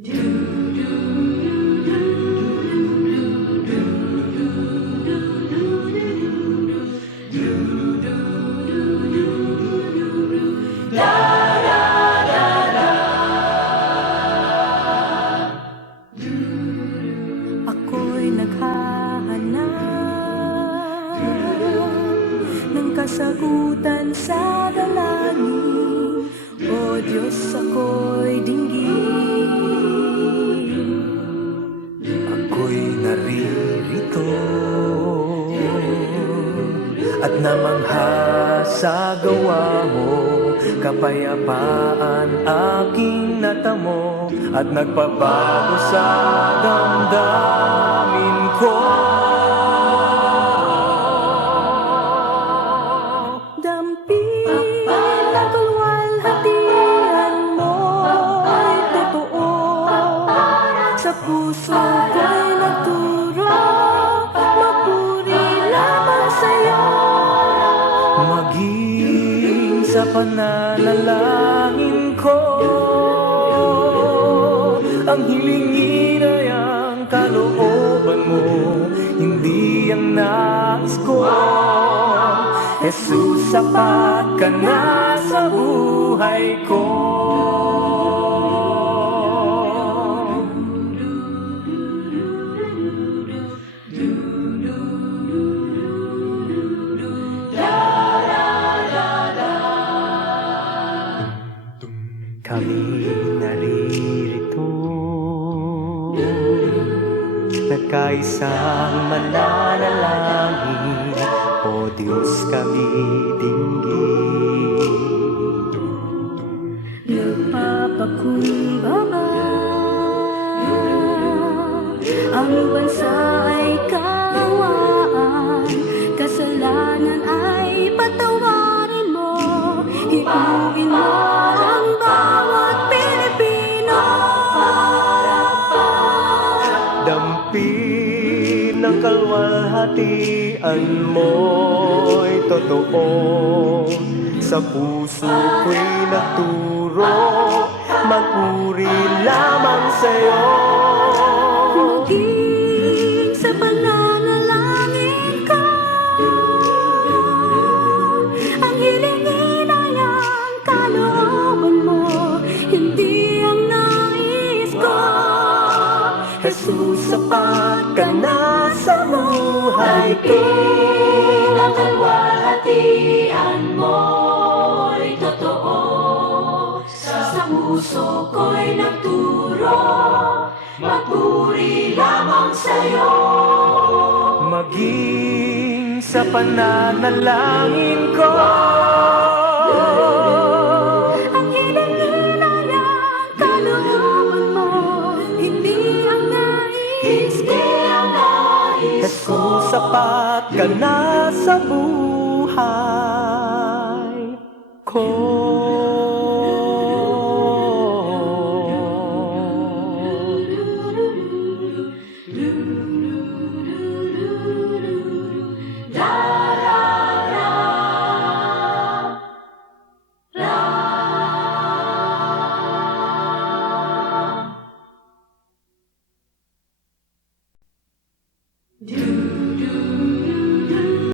Ako'y naghahanap ng kasagutan sa dalangin. O Diyos, ako'y dinggin. Ako'y naririto at namangha sa gawa mo. Kapayapaan aking natamo at nagpabago sa damdamin ko. Dampin na kalwalhatian mo'y totoo. Sa puso ko'y nagturo, mapuri lamang sa'yo. Maging sa pananalangin ko, ang hilingin ay ang kalooban mo, hindi ang nais ko. Jesus, sapat ka na sa buhay ko. Kami naririto, nagkaisang mananalangin. O Diyos, kami dinggin. Nagpapakumbaba, ang bansa ay kaawaan, kasalanan ay patawarin mo, hipuin mo ang bawat Pilipino. Dampin ng kalwalhatian mo'y totoo. Sa puso ko'y nagturo, magpuri lamang sa'yo. Maging sa pananalangin ko, ang hilingin ay ang kalooban mo, hindi ang nais ko. Jesus, sapat ka na sa buhay ko. Ang kalwalhatian mo'y totoo. Sa puso ko'y nagturo, magpuri lamang sa'yo. Maging sa pananalangin ko, Ang hilingin ay ang kalooban mo, hindi ang nais ko. Jesus, sapat ka na sa buhay ko.